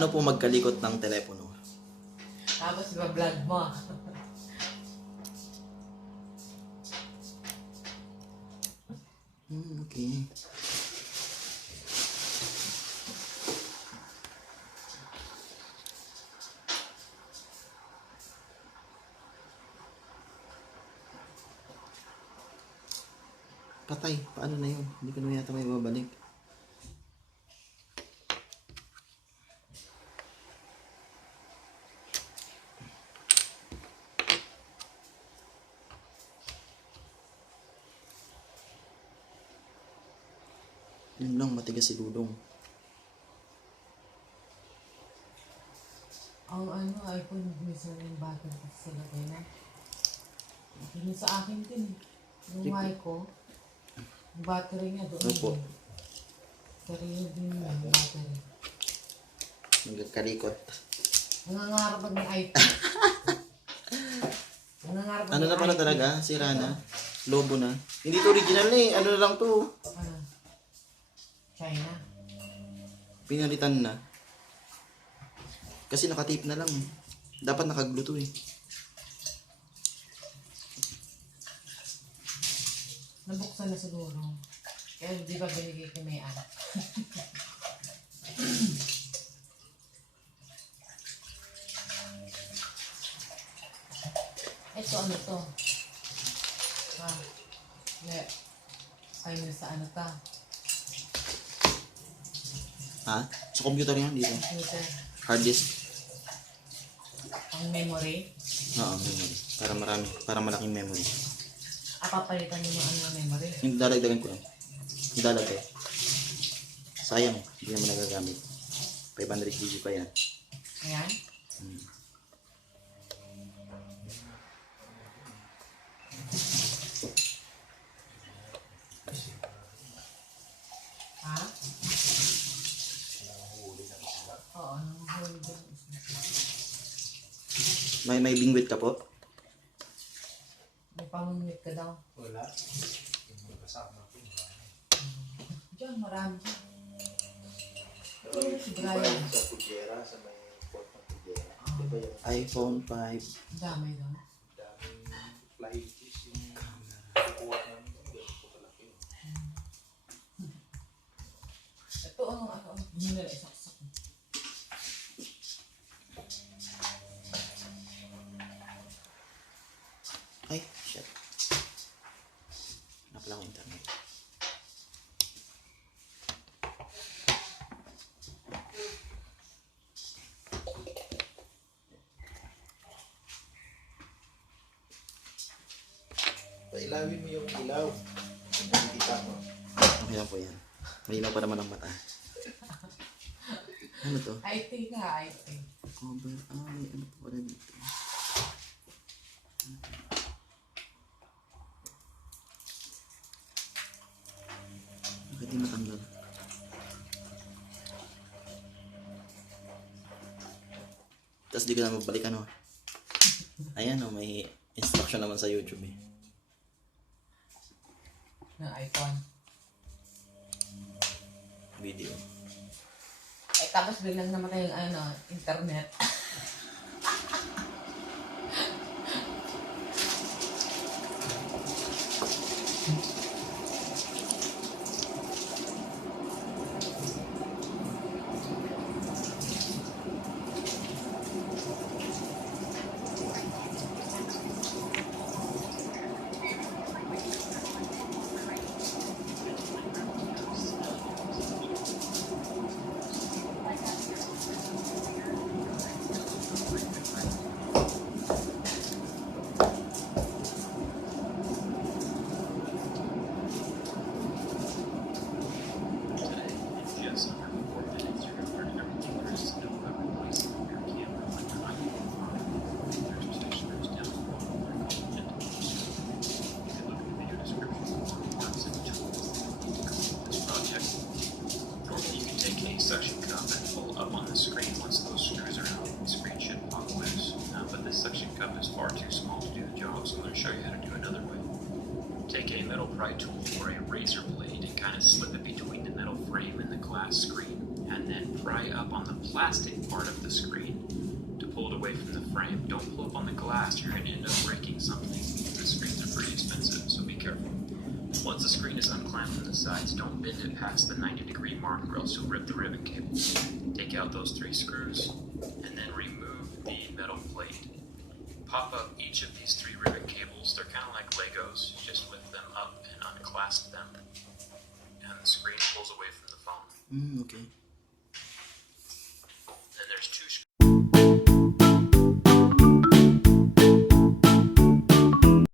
Paano po magkalikot ng telepono? Tapos iba-vlog mo. Okay. Patay. Paano na yun? Hindi ko na yata may babalik. Yun lang, matigas si Dudong. Ang iPhone, minsan yung battery kasi sa lagay na. Yun sa akin din. Yung mic ko, yung battery niya doon. Opo. Sarili din yung battery. Nagkalikot. Nangangarap mag may iPhone. Nangangarap mag Ano na pala talaga? Sira na? Lobo na? Hindi to original eh. Ano na lang to? China. Pinalitan na. Kasi nakatape na lang. Dapat nakaglue to eh. Nabuksan na siguro. Kaya di ba binigay kay Mayan? Ito ano to? Ayun sa ano ta? Ha? Sa computer yan dito. Computer. Hard disk. Ang memory. Oo, memory. Para marami. Para malaking memory. Papalitan mo ang memory. Yung dadagdagan ko lang. Yung dalagay. Sayang. Hindi naman nagagamit. 500 GB pa yan. Ayan. Ha? Oo, nanguhuli din. May bingwit ka po? May pamungwit ka daw. Wala. Kasama ko. Diyan, marami. Si Brian. Sa Pujera, sa may port ng Pujera. Diba yung iPhone 5. Dami daw. daming flight fish yung kukuha namin. Ganito kalaki. Ito ano. Hindi nila isaksak. Ay, shit. Napala ko internet. Pailawin mo yung ilaw. Nakikita mo. Okay lang po yan. Malinaw pa naman ang mata. Ano to? IT nga, IT. Cover. Ay, ano po pala dito? Bakit di matanggal? Tapos di ko na mabalik ano. Ayan o, may instruction naman sa YouTube eh. Ng iPhone. Video. Tapos biglang namatay yung internet. Suction cup and pull up on the screen once those screws are out. The screen should pop loose, but this suction cup is far too small to do the job, so I'm going to show you how to do another way. Take a metal pry tool or a razor blade and kind of slip it between the metal frame and the glass screen, and then pry up on the plastic part of the screen to pull it away from the frame. Don't pull up on the glass, you're going to end up breaking something. The screens are pretty expensive, so be careful. Once the screen is unclamped from the sides, don't bend it past the 90-degree mark or else you'll rip the ribbon cable. Take out those 3 screws and then remove the metal plate. Pop up each of these 3 ribbon cables. They're kind of like Legos. Just lift them up and unclasp them. And the screen pulls away from the phone. Okay.